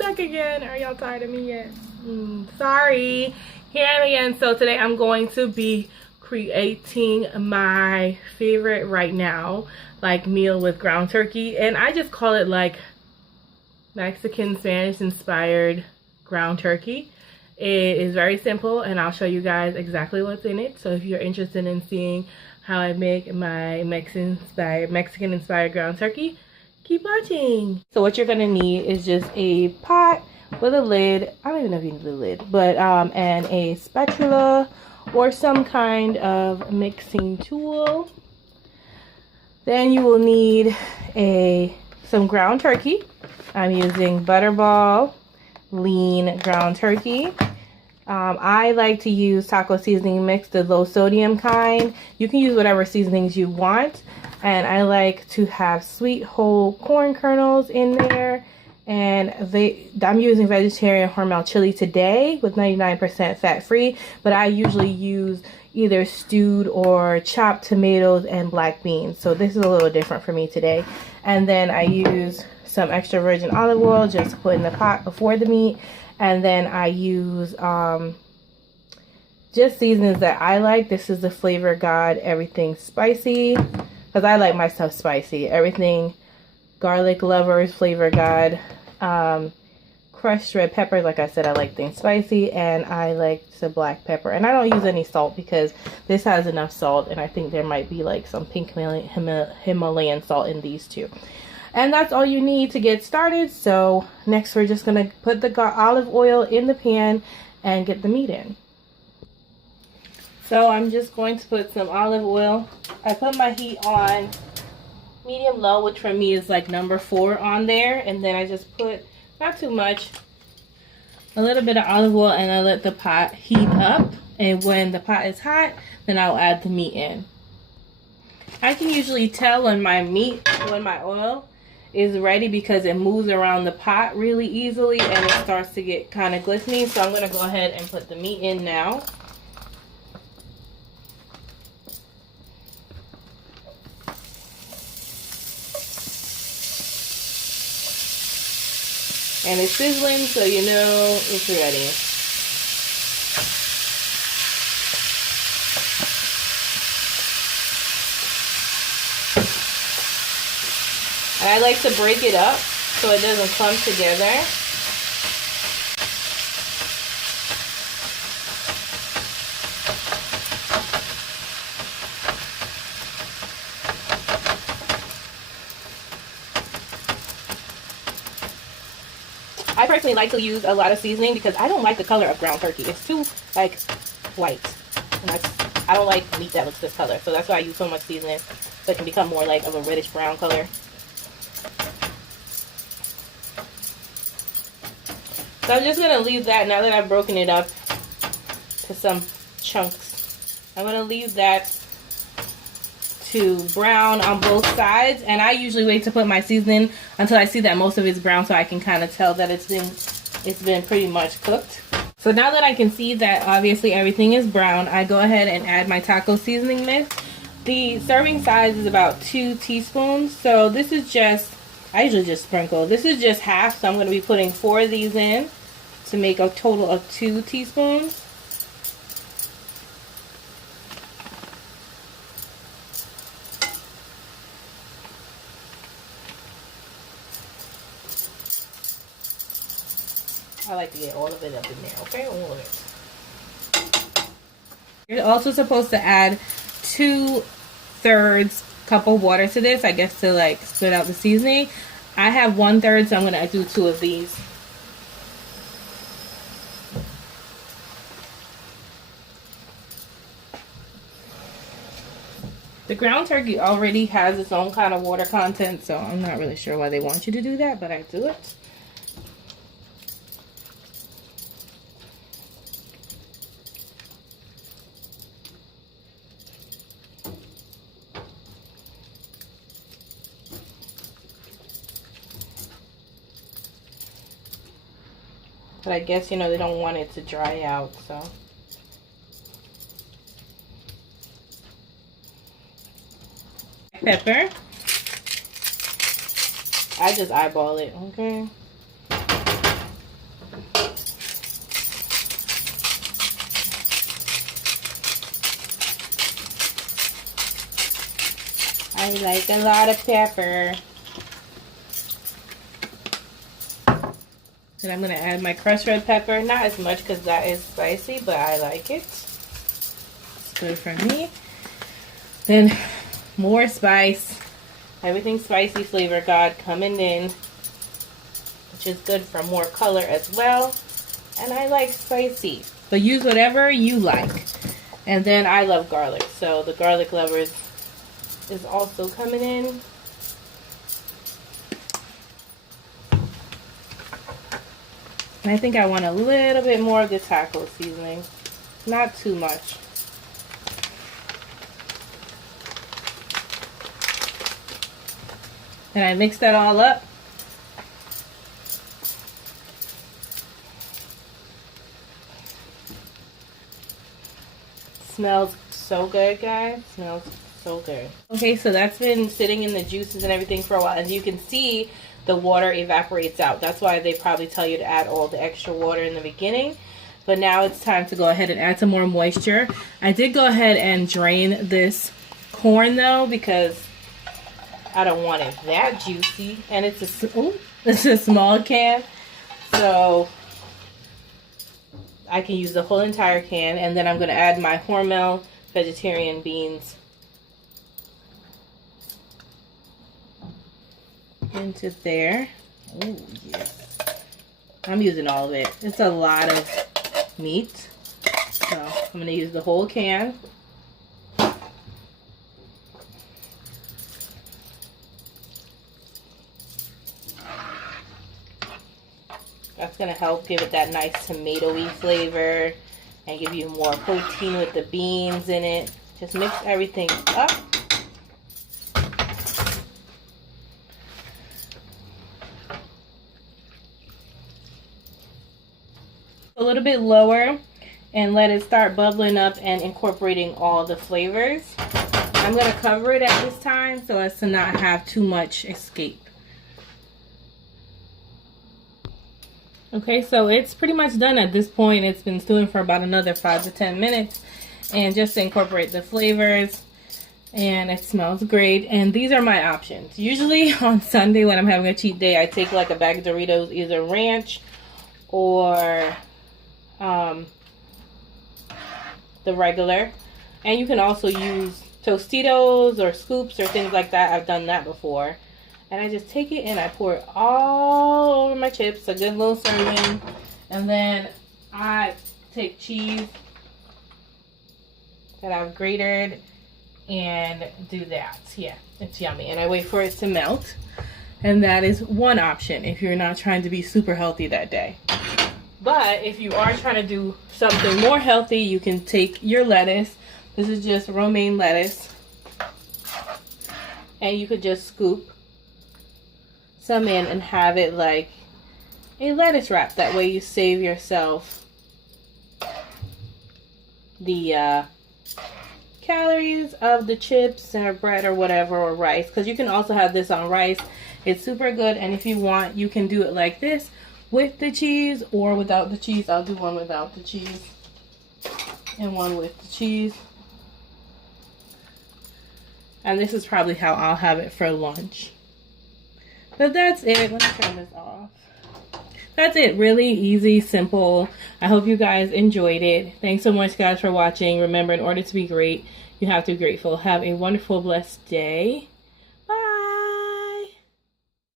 I'm back again. Are y'all tired of me yet? Sorry. Here I am again. So today I'm going to be creating my favorite right now, like meal with ground turkey. And I just call it like Mexican Spanish inspired ground turkey. It is very simple and I'll show you guys exactly what's in it. So if you're interested in seeing how I make my Mexican inspired ground turkey, keep watching. So what you're gonna need is just a pot with a lid. I don't even know if you need a lid, but and a spatula or some kind of mixing tool. Then you will need some ground turkey. I'm using Butterball lean ground turkey. I like to use taco seasoning mix, the low sodium kind. You can use whatever seasonings you want. And I like to have sweet whole corn kernels in there. And I'm using vegetarian Hormel chili today with 99% fat free. But I usually use either stewed or chopped tomatoes and black beans. So this is a little different for me today. And then I use some extra virgin olive oil just to put in the pot before the meat. And then I use just seasonings that I like. This is the Flavor God Everything Spicy. Because I like my stuff spicy. Everything Garlic Lovers, Flavor God, crushed red pepper. Like I said, I like things spicy, and I like the black pepper. And I don't use any salt because this has enough salt, and I think there might be like some pink Himalayan salt in these too. And that's all you need to get started. So next we're just gonna put the olive oil in the pan and get the meat in. So I'm just going to put some olive oil. I put my heat on medium low, which for me is like number 4 on there. And then I just put, not too much, a little bit of olive oil, and I let the pot heat up. And when the pot is hot, then I'll add the meat in. I can usually tell when my oil is ready because it moves around the pot really easily and it starts to get kind of glistening. So I'm going to go ahead and put the meat in now. And it's sizzling, so you know it's ready. And I like to break it up so it doesn't clump together. I personally like to use a lot of seasoning because I don't like the color of ground turkey. It's too like white. And I don't like meat that looks this color. So that's why I use so much seasoning, so it can become more like of a reddish brown color. So I'm just going to leave that, now that I've broken it up to some chunks. I'm going to leave that to brown on both sides, and I usually wait to put my seasoning until I see that most of it's brown, so I can kind of tell that it's been pretty much cooked. So now that I can see that obviously everything is brown, I go ahead and add my taco seasoning mix. The serving size is about 2 teaspoons, so this is just, I usually just sprinkle. This is just half, so I'm going to be putting 4 of these in to make a total of 2 teaspoons. I like to get all of it up in there, okay? All of it. You're also supposed to add 2/3 cup of water to this, I guess, to like split out the seasoning. I have 1/3, so I'm gonna do 2 of these. The ground turkey already has its own kind of water content, so I'm not really sure why they want you to do that, but I do it. But I guess, you know, they don't want it to dry out, so. Pepper. I just eyeball it, okay? I like a lot of pepper. And I'm going to add my crushed red pepper. Not as much because that is spicy, but I like it. It's good for me. Then more spice. Everything spicy flavor, God, coming in. Which is good for more color as well. And I like spicy. But use whatever you like. And then I love garlic. So the garlic lovers is also coming in. And I think I want a little bit more of the taco seasoning. Not too much. And I mix that all up. Smells so good, guys. Smells so good. Okay, so that's been sitting in the juices and everything for a while. As you can see, the water evaporates out. That's why they probably tell you to add all the extra water in the beginning. But now it's time to go ahead and add some more moisture. I did go ahead and drain this corn though, because I don't want it that juicy. And it's a small can, so I can use the whole entire can. And then I'm going to add my Hormel vegetarian beans into there. Oh yes, I'm using all of it. It's a lot of meat, so I'm going to use the whole can. That's going to help give it that nice tomatoey flavor and give you more protein with the beans in it. Just mix everything up. A little bit lower and let it start bubbling up and incorporating all the flavors. I'm going to cover it at this time so as to not have too much escape. Okay, so it's pretty much done at this point. It's been stewing for about another 5 to 10 minutes. And just to incorporate the flavors. And it smells great. And these are my options. Usually on Sunday when I'm having a cheat day, I take like a bag of Doritos, either ranch or the regular. And you can also use Tostitos or scoops or things like that. I've done that before. And I just take it and I pour it all over my chips, a good little serving. And then I take cheese that I've grated and do that. Yeah, it's yummy. And I wait for it to melt. And that is one option if you're not trying to be super healthy that day. But if you are trying to do something more healthy, you can take your lettuce. This is just romaine lettuce. And you could just scoop some in and have it like a lettuce wrap. That way you save yourself the calories of the chips or bread or whatever, or rice, because you can also have this on rice. It's super good. And if you want, you can do it like this with the cheese or without the cheese. I'll do one without the cheese and one with the cheese. And this is probably how I'll have it for lunch. But that's it. Let me turn this off. That's it. Really easy, simple. I hope you guys enjoyed it. Thanks so much, guys, for watching. Remember, in order to be great, you have to be grateful. Have a wonderful, blessed day.